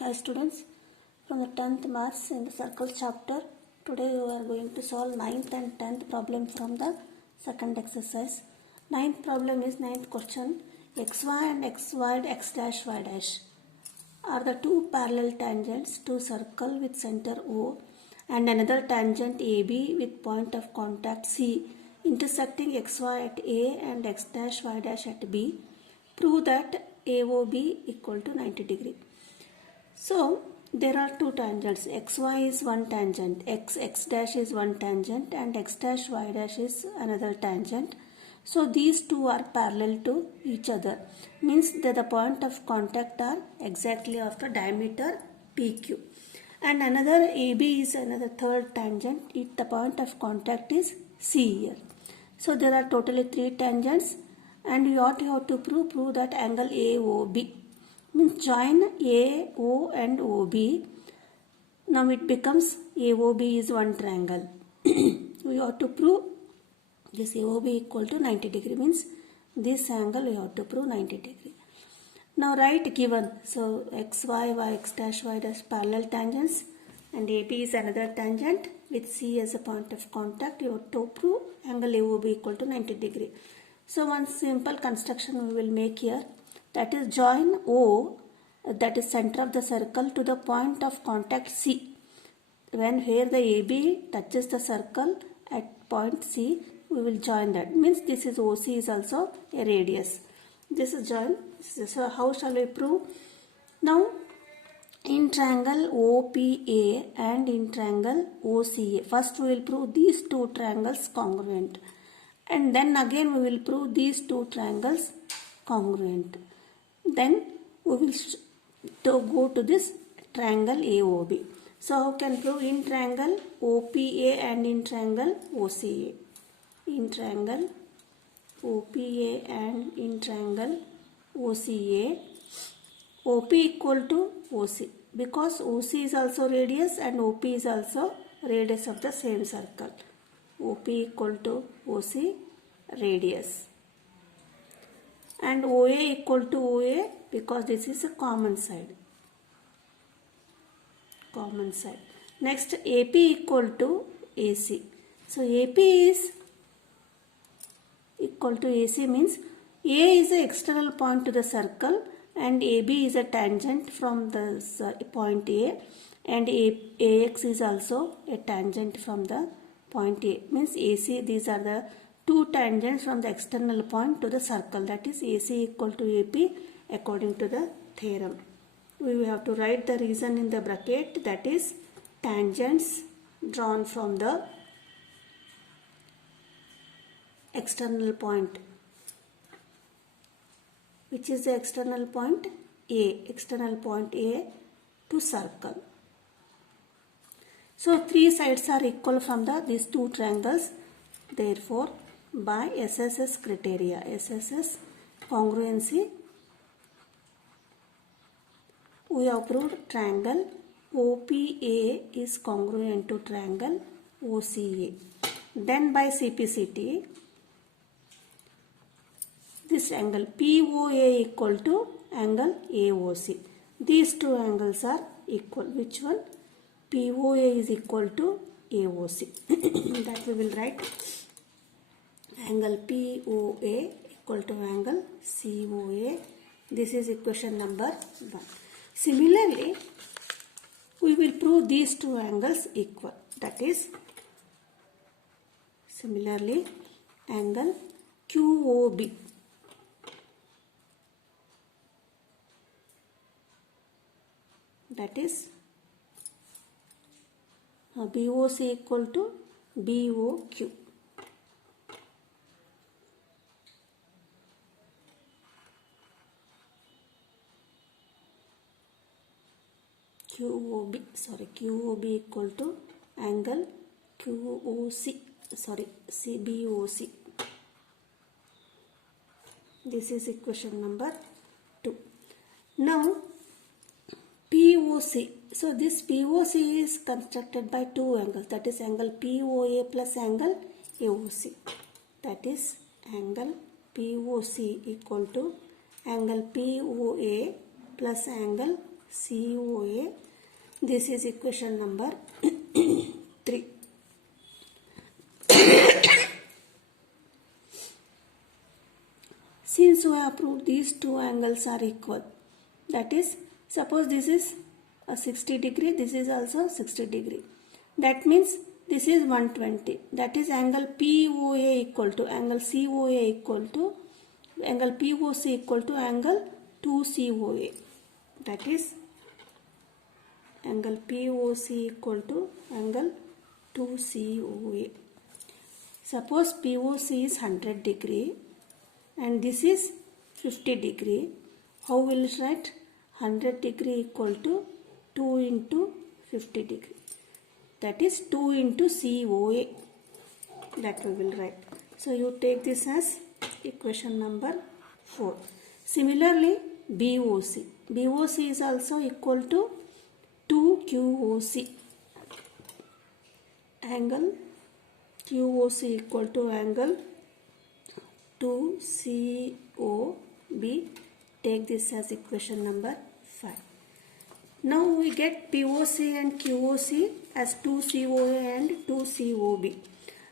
Hi students, from the 10th Maths in the Circle chapter, today we are going to solve 9th and 10th problem from the second exercise. 9th problem is 9th question. xy and xy x dash y dash are the two parallel tangents to circle with center O and another tangent AB with point of contact C intersecting xy at A and x dash y dash at B. Prove that AOB equal to 90 degree. So there are two tangents. xy is one tangent, x dash is one tangent, and x dash y dash is another tangent. So these two are parallel to each other. Means that the point of contact are exactly of the diameter PQ. And another AB is another third tangent. The point of contact is C here. So there are totally three tangents, and you ought to have to prove that angle AOB. Means join AO and OB. Now it becomes AOB is one triangle. We have to prove this AOB equal to 90 degree. Means this angle we have to prove 90 degree. Now write given. So x dash y dash parallel tangents, and AB is another tangent with C as a point of contact. You have to prove angle AOB equal to 90 degree. So one simple construction we will make here. That is join O, that is center of the circle, to the point of contact C. When here the AB touches the circle at point C, we will join that. Means this is OC is also a radius. This is join. So how shall we prove? Now in triangle OPA and in triangle OCA, first we will prove these two triangles congruent, and then again we will prove these two triangles congruent. Then we will go to this triangle AOB. So how can prove in triangle OPA and in triangle OCA? In triangle OPA and in triangle OCA, OP equal to OC, because OC is also radius and OP is also radius of the same circle. OP equal to OC radius. And OA equal to OA, because this is a common side. Common side. Next AP equal to AC. So AP is equal to AC means A is the external point to the circle and AB is a tangent from the point A, and AX is also a tangent from the point A. Means AC, these are the two tangents from the external point to the circle, that is AC equal to AP according to the theorem. We will have to write the reason in the bracket, that is tangents drawn from the external point. Which is the external point? A. External point A to circle. So three sides are equal from these two triangles. Therefore, by SSS criteria, SSS congruency, we have proved triangle OPA is congruent to triangle OCA. Then by CPCT, this angle POA equal to angle AOC. These two angles are equal. Which one? POA is equal to AOC. That we will write. Angle POA equal to angle COA. This is equation number 1. Similarly, we will prove these two angles equal. That is, similarly, angle QOB. That is BOC equal to BOQ. QOB equal to angle CBOC. This is equation number 2. Now POC. So this POC is constructed by two angles, that is angle POA plus angle AOC. That is angle POC equal to angle POA plus angle COA This is equation number 3. Since we have proved these two angles are equal, that is, suppose this is a 60 degree, this is also 60 degree. That means this is 120. That is angle POA equal to angle COA equal to angle POC equal to angle 2COA. That is angle POC equal to angle 2COA. Suppose POC is 100 degree and this is 50 degree. How will it write? 100 degree equal to 2 into 50 degree. That is 2 into COA. That we will write. So you take this as equation number 4. Similarly, BOC. BOC is also equal to 2QOC. Angle QOC equal to angle 2COB. Take this as equation number 5. Now we get POC and QOC as 2COA and 2COB.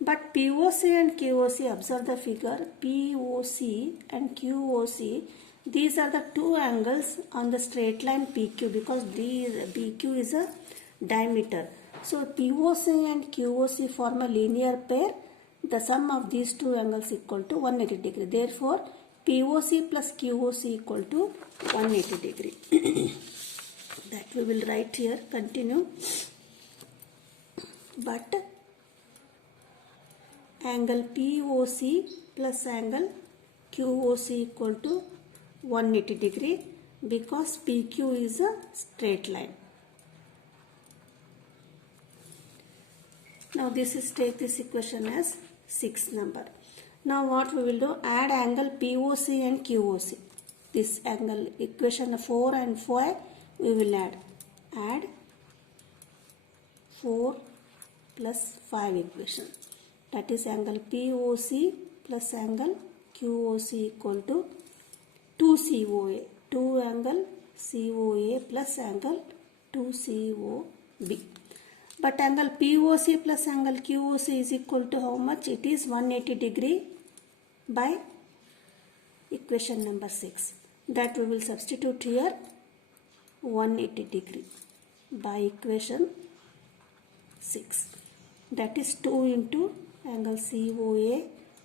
But POC and QOC, observe the figure, POC and QOC, these are the two angles on the straight line PQ, because PQ is a diameter. So POC and QOC form a linear pair. The sum of these two angles equal to 180 degree. Therefore, POC plus QOC equal to 180 degree. That we will write here. Continue. But angle POC plus angle QOC equal to 180 degree, because PQ is a straight line. Now this is, take this equation as 6 number. Now what we will do? Add angle POC and QOC. This angle, equation 4 and 5 we will add. Add 4 plus 5 equation. That is angle POC plus angle QOC equal to 2COA. 2 angle COA plus angle 2COB. But angle POC plus angle QOC is equal to how much? It is 180 degree by equation number 6. That we will substitute here 180 degree by equation 6. That is 2 into angle COA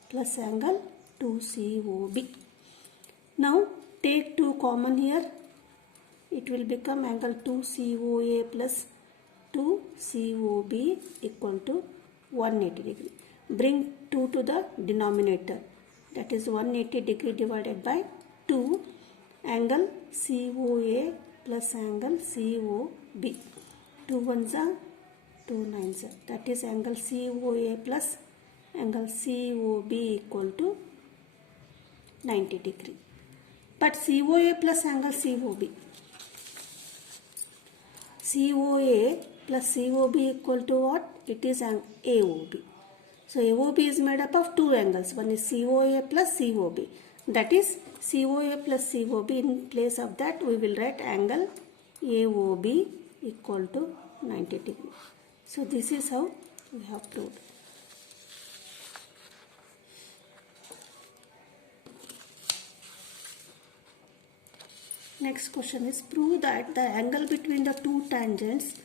plus angle 2COB. Now take 2 common here. It will become angle 2COA plus 2COB equal to 180 degree. Bring 2 to the denominator. That is 180 degree divided by 2. Angle COA plus angle COB. 2 ones are 2 nines are. That is angle COA plus angle COB equal to 90 degree. But COA plus angle COB. COA plus COB equal to what? It is an AOB. So AOB is made up of 2 angles. One is COA plus COB. That is COA plus COB. In place of that we will write angle AOB equal to 90 degree. So this is how we have proved. Next question is, prove that the angle between the two tangents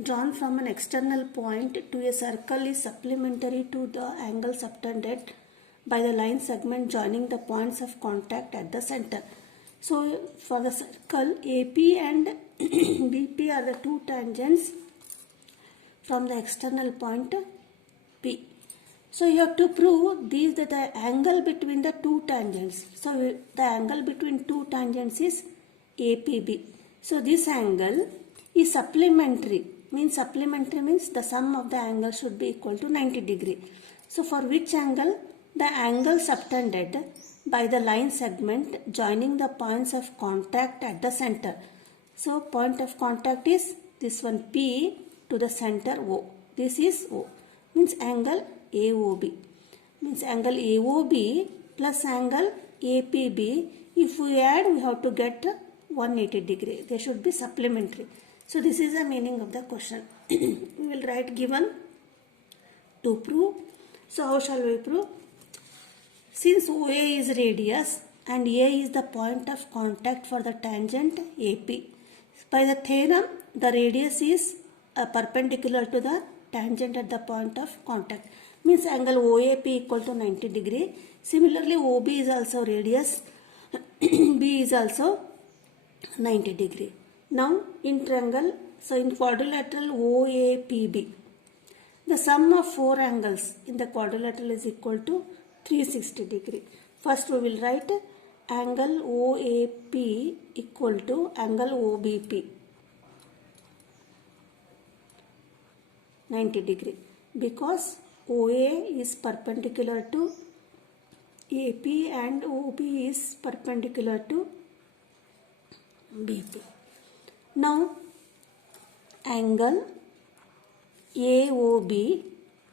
drawn from an external point to a circle is supplementary to the angle subtended by the line segment joining the points of contact at the center. So for the circle, AP and BP are the two tangents from the external point P. So you have to prove these, that the angle between the two tangents. So the angle between two tangents is APB. So this angle is supplementary. Supplementary means the sum of the angle should be equal to 90 degree. So for which angle? The angle subtended by the line segment joining the points of contact at the center. So point of contact is this one P to the center O. This is O. Means angle AOB. Means angle AOB plus angle APB. If we add, we have to get 180 degree. They should be supplementary. So this is the meaning of the question. We will write given to prove. So how shall we prove? Since OA is radius and A is the point of contact for the tangent AP, by the theorem the radius is perpendicular to the tangent at the point of contact. Means angle OAP equal to 90 degree. Similarly OB is also radius, B is also 90 degree. Now in triangle, so in quadrilateral OAPB, the sum of four angles in the quadrilateral is equal to 360 degree. First we will write angle OAP equal to angle OBP 90 degree, because OA is perpendicular to AP and OB is perpendicular to BP. Now angle AOB,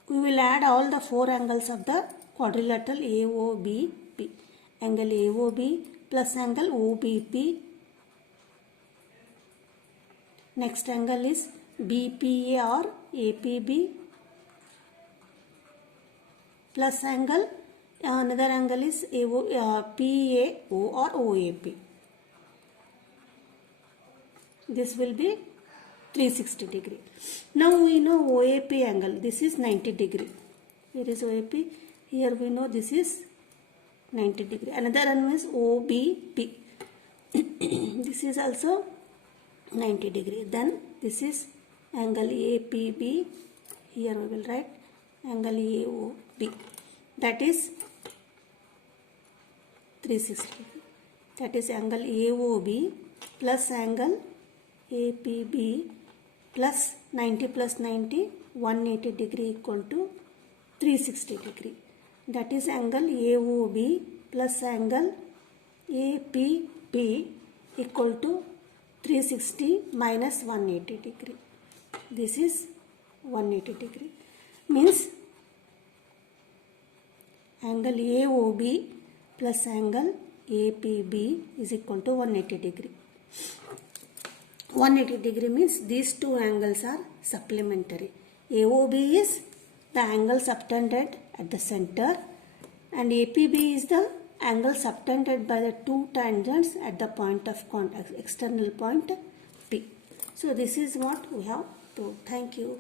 we will add all the four angles of the quadrilateral AOBP. Angle AOB plus angle OBP. Next angle is BPA or APB plus angle, another angle is PAO or OAP. This will be 360 degree. Now we know OAP angle. This is 90 degree. Here is OAP. Here we know this is 90 degree. Another one is OBP. This is also 90 degree. Then this is angle APB. Here we will write angle AOB. That is 360 degree. That is angle AOB plus angle APB plus 90 plus 90, 180 degree equal to 360 degree. That is angle AOB plus angle APB equal to 360 minus 180 degree. This is 180 degree. Means angle AOB plus angle APB is equal to 180 degree. 180 degree means these two angles are supplementary. AOB is the angle subtended at the center and APB is the angle subtended by the two tangents at the point of contact, external point P. So this is what we have proved. Thank you.